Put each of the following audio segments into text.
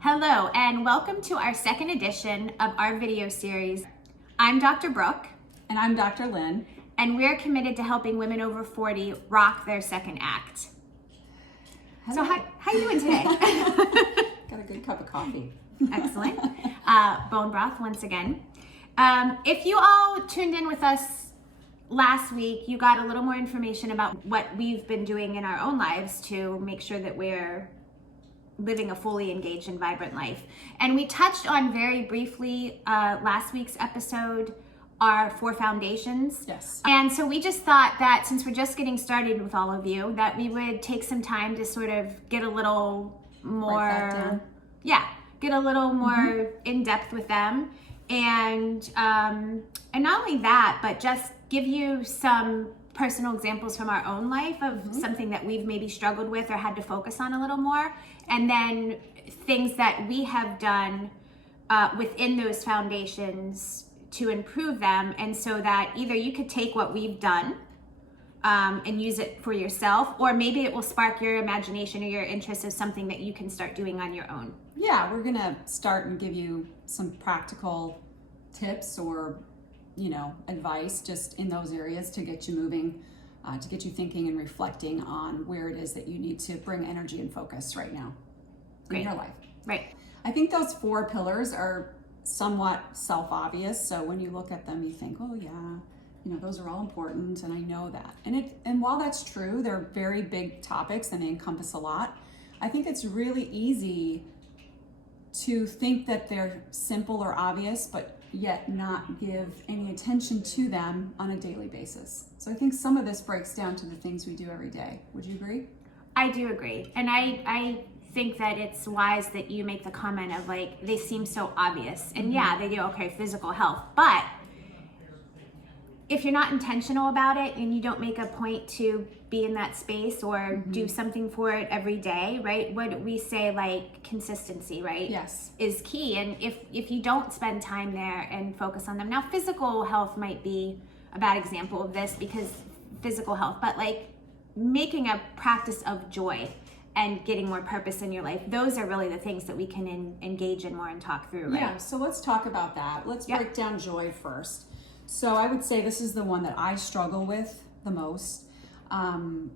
Hello, and welcome to our second edition of our video series. I'm Dr. Brooke. And I'm Dr. Lynne. And we're committed to helping women over 40 rock their second act. Hello. So how you doing today? Got a good cup of coffee. Excellent. Bone broth once again. If you all tuned in with us last week, you got a little more information about what we've been doing in our own lives to make sure that we're living a fully engaged and vibrant life. And we touched on very briefly last week's episode our 4 foundations. Yes. And so we just thought that since we're just getting started with all of you, that we would take some time to sort of get a little more, get a little more in depth with them. And not only that, but just give you some personal examples from our own life of something that we've maybe struggled with or had to focus on a little more. And then things that we have done within those foundations to improve them. And so that either you could take what we've done and use it for yourself, or maybe it will spark your imagination or your interest of something that you can start doing on your own. Yeah, we're gonna start and give you some practical tips or advice just in those areas to get you moving, to get you thinking and reflecting on where it is that you need to bring energy and focus right now in your life. Right. I think those 4 pillars are somewhat self-obvious. So when you look at them, you think, oh yeah, those are all important and I know that. And while that's true, they're very big topics and they encompass a lot. I think it's really easy to think that they're simple or obvious, but yet not give any attention to them on a daily basis. So I think some of this breaks down to the things we do every day. Would you agree? I do agree. And I think that it's wise that you make the comment of like, they seem so obvious. And yeah, they do, okay, physical health. But if you're not intentional about it and you don't make a point to be in that space or do something for it every day, right? What we say, like consistency, right? Yes. Is key. And if you don't spend time there and focus on them. Now, physical health might be a bad example of this because physical health, but like making a practice of joy and getting more purpose in your life. Those are really the things that we can engage in more and talk through, right? Yeah, so let's talk about that. Let's break down joy first. So I would say this is the one that I struggle with the most.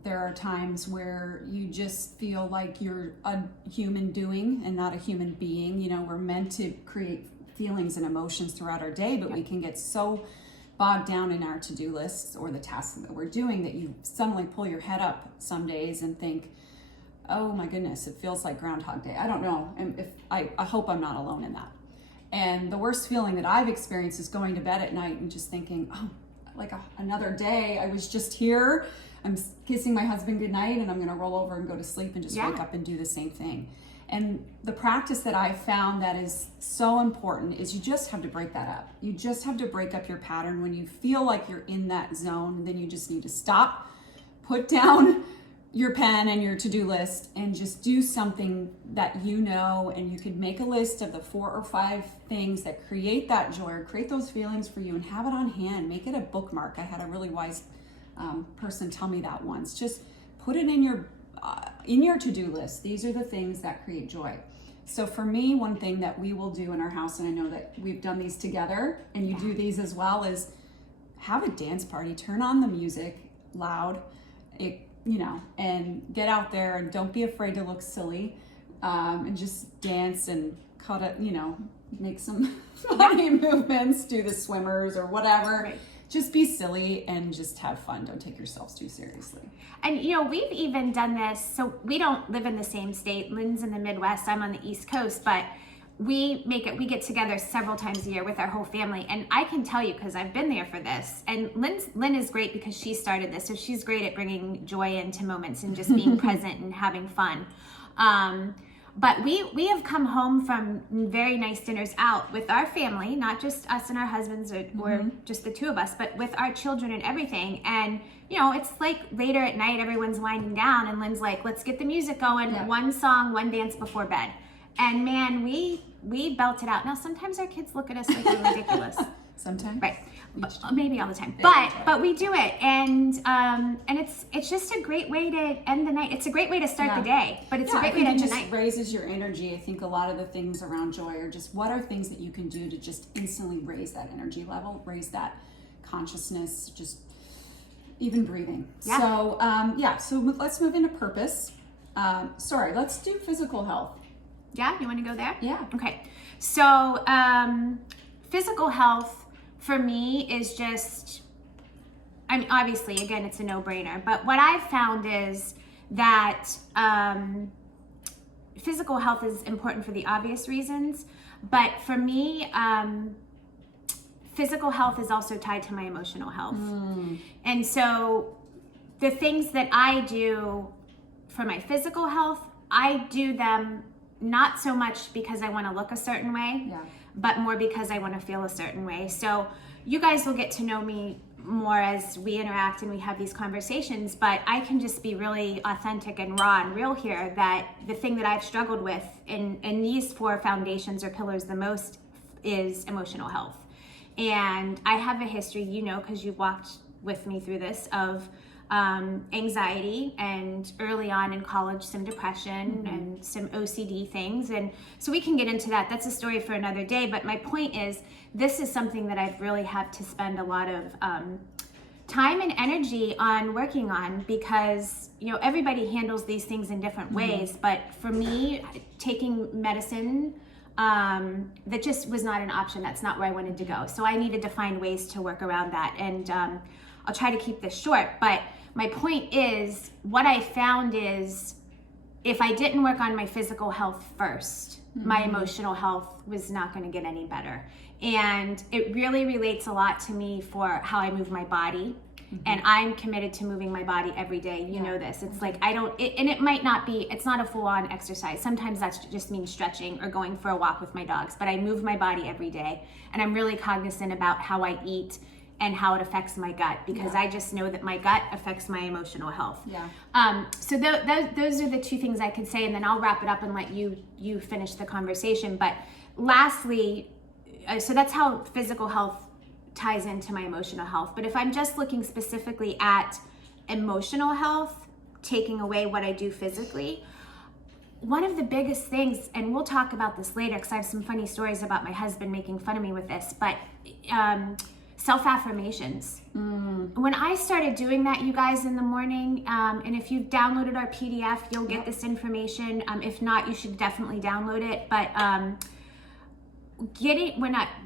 There are times where you just feel like you're a human doing and not a human being. We're meant to create feelings and emotions throughout our day, but we can get so bogged down in our to-do lists or the tasks that we're doing that you suddenly pull your head up some days and think, oh my goodness, it feels like Groundhog Day. I don't know. And I hope I'm not alone in that. And the worst feeling that I've experienced is going to bed at night and just thinking, oh, like another day. I was just here. I'm kissing my husband goodnight and I'm going to roll over and go to sleep and just wake up and do the same thing. And the practice that I've found that is so important is you just have to break that up. You just have to break up your pattern. When you feel like you're in that zone, then you just need to stop, put down your pen and your to-do list and just do something that and you could make a list of the 4 or 5 things that create that joy or create those feelings for you and have it on hand. Make it a bookmark. I had a really wise person tell me that once. Just put it in your to-do list. These are the things that create joy. So for me, one thing that we will do in our house, and I know that we've done these together and you do these as well, is have a dance party. Turn on the music loud, and get out there and don't be afraid to look silly, and just dance and make some funny movements, do the swimmers or whatever. Right. Just be silly and just have fun. Don't take yourselves too seriously. And we've even done this, so we don't live in the same state. Lynn's in the Midwest, I'm on the East Coast, but we get together several times a year with our whole family. And I can tell you, because I've been there for this, and Lynn is great because she started this, so she's great at bringing joy into moments and just being present and having fun. But we have come home from very nice dinners out with our family, not just us and our husbands or just the 2 of us, but with our children and everything. And it's like later at night, everyone's winding down and Lynn's like, let's get the music going, one song, one dance before bed. And man, we belt it out. Now, sometimes our kids look at us like we're ridiculous. Sometimes. Right. Maybe all the time. But we do it, and it's just a great way to end the night. It's a great way to start the day, but it's a great way to end the night. It just raises your energy. I think a lot of the things around joy are just what are things that you can do to just instantly raise that energy level, raise that consciousness, just even breathing. Yeah. So let's move into purpose. Let's do physical health. Yeah, you want to go there? Yeah. Okay. So physical health for me is just, I mean, obviously, again, it's a no-brainer, but what I've found is that physical health is important for the obvious reasons, but for me, physical health is also tied to my emotional health. And so the things that I do for my physical health, I do them not so much because I want to look a certain way, but more because I want to feel a certain way. So you guys will get to know me more as we interact and we have these conversations, but I can just be really authentic and raw and real here that the thing that I've struggled with in these 4 foundations or pillars the most is emotional health. And I have a history, because you've walked with me through this, of anxiety, and early on in college some depression and some OCD things, and so we can get into that. That's a story for another day, but my point is this is something that I've really had to spend a lot of time and energy on working on, because everybody handles these things in different ways, but for me, taking medicine that just was not an option. That's not where I wanted to go, so I needed to find ways to work around that, and I'll try to keep this short, but my point is, what I found is if I didn't work on my physical health first, my emotional health was not going to get any better. And it really relates a lot to me for how I move my body. And I'm committed to moving my body every day. You know this. It's like it might not be, it's not a full-on exercise. Sometimes that just means stretching or going for a walk with my dogs. But I move my body every day. And I'm really cognizant about how I eat and how it affects my gut, because I just know that my gut affects my emotional health. So those are the 2 things I could say, and then I'll wrap it up and let you finish the conversation. But lastly, so that's how physical health ties into my emotional health. But if I'm just looking specifically at emotional health, taking away what I do physically, one of the biggest things, and we'll talk about this later because I have some funny stories about my husband making fun of me with this, but self-affirmations. When I started doing that, you guys, in the morning, and if you've downloaded our PDF, you'll get this information. If not, you should definitely download it. But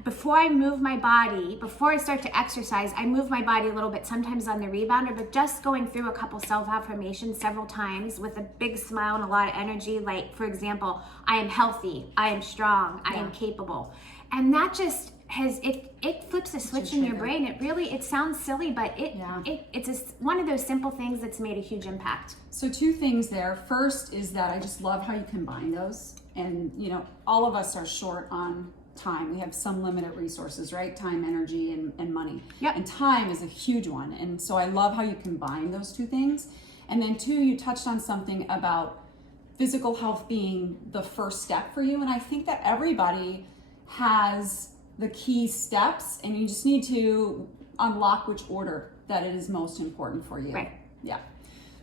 before I move my body, before I start to exercise, I move my body a little bit, sometimes on the rebounder, but just going through a couple self-affirmations several times with a big smile and a lot of energy. Like, for example, I am healthy, I am strong, I am capable. And that just it flips a switch in your brain. It sounds silly, but it's one of those simple things that's made a huge impact. So 2 things there. First is that I just love how you combine those. And all of us are short on time. We have some limited resources, right? Time, energy, and money. And time is a huge one. And so I love how you combine those 2 things. And then 2, you touched on something about physical health being the first step for you. And I think that everybody has the key steps, and you just need to unlock which order that it is most important for you. Right. Yeah.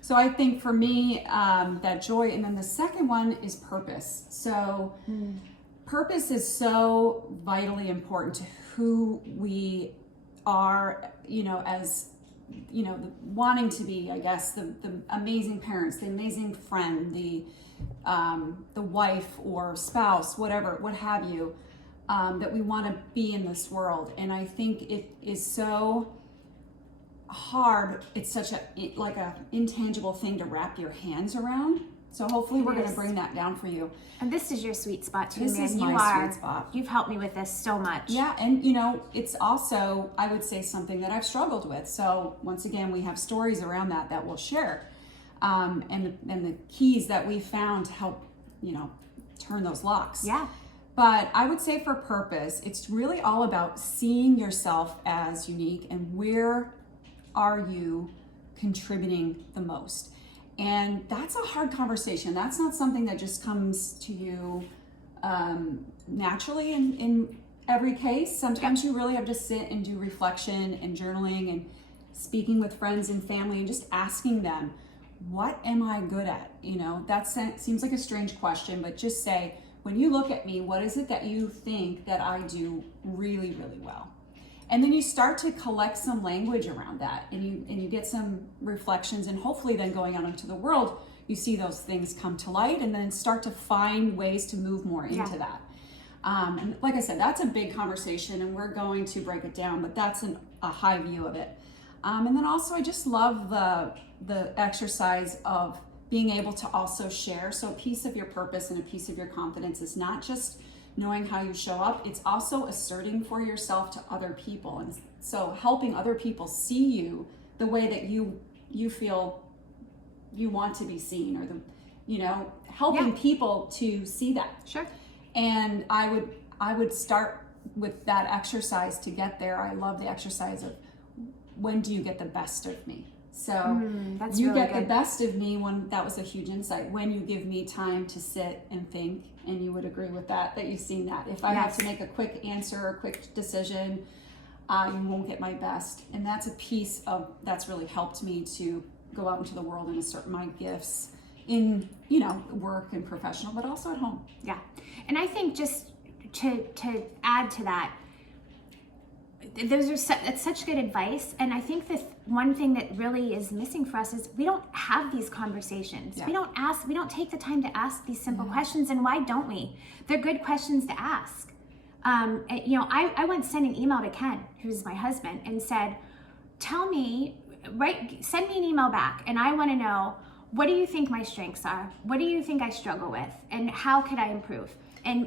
So I think for me, that joy, and then the second one is purpose. So purpose is so vitally important to who we are, as wanting to be, I guess, the amazing parents, the amazing friend, the wife or spouse, whatever, what have you. That we want to be in this world. And I think it is so hard. It's such a intangible thing to wrap your hands around. So hopefully we're going to bring that down for you. And this is your sweet spot too, This man. is my sweet spot. You've helped me with this so much. Yeah, and it's also, I would say, something that I've struggled with. So once again, we have stories around that we'll share. And the keys that we found to help, turn those locks. Yeah. But I would say for purpose, it's really all about seeing yourself as unique and where are you contributing the most. And that's a hard conversation. That's not something that just comes to you naturally. And every case. Sometimes you really have to sit and do reflection and journaling and speaking with friends and family and just asking them, what am I good at? You know, that seems like a strange question, but just say, when you look at me, what is it that you think that I do really, really well? And then you start to collect some language around that, and you get some reflections, and hopefully then going out into the world, you see those things come to light, and then start to find ways to move more into that. And like I said, that's a big conversation, and we're going to break it down, but that's a high view of it. And then also, I just love the exercise of being able to also share. So a piece of your purpose and a piece of your confidence is not just knowing how you show up, it's also asserting for yourself to other people. And so helping other people see you the way that you feel you want to be seen, or helping people to see that. Sure. And I would start with that exercise to get there. I love the exercise of, when do you get the best of me? So that's you really get good. the best of me when, that was a huge insight, when you give me time to sit and think. And you would agree with that you've seen that. If I have to make a quick answer or a quick decision, you won't get my best. And that's a piece of, that's really helped me to go out into the world and assert my gifts in, work and professional, but also at home. Yeah. And I think just to add to that, that's such good advice. And I think the one thing that really is missing for us is we don't have these conversations. Yeah. We don't take the time to ask these simple questions. And why don't we? They're good questions to ask. I once sent an email to Ken, who's my husband, and said, send me an email back. And I want to know, what do you think my strengths are? What do you think I struggle with? And how could I improve? And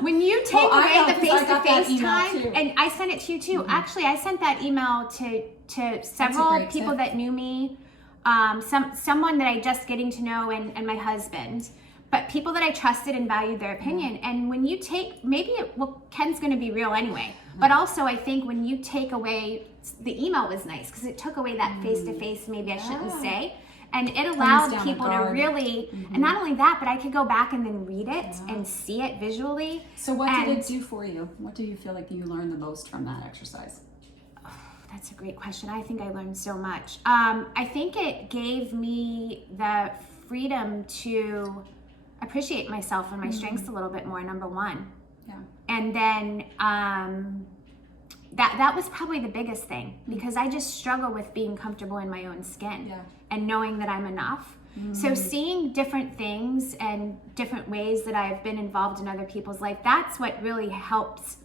when you take away the face-to-face time, and I sent it to you too. Actually, I sent that email to several people that knew me, someone that I just getting to know, and my husband, but people that I trusted and valued their opinion. And when you take, Ken's going to be real anyway, but also I think when you take away, the email was nice because it took away that face-to-face, maybe I shouldn't say. And it allowed people to really, and not only that, but I could go back and then read it and see it visually. So what did it do for you? What do you feel like you learned the most from that exercise? Oh, that's a great question. I think I learned so much. I think it gave me the freedom to appreciate myself and my strengths a little bit more, number one. Yeah. And then that was probably the biggest thing, because I just struggle with being comfortable in my own skin and knowing that I'm enough. So seeing different things and different ways that I've been involved in other people's life, that's what really helped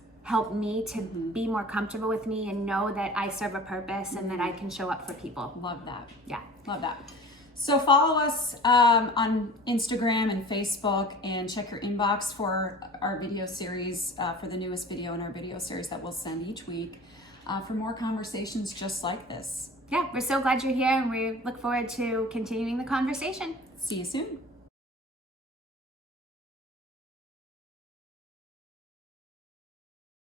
me to be more comfortable with me and know that I serve a purpose and that I can show up for people. Love that. Yeah. Love that. So follow us on Instagram and Facebook, and check your inbox for our video series, for the newest video in our video series that we'll send each week, for more conversations just like this. Yeah, we're so glad you're here, and we look forward to continuing the conversation. See you soon.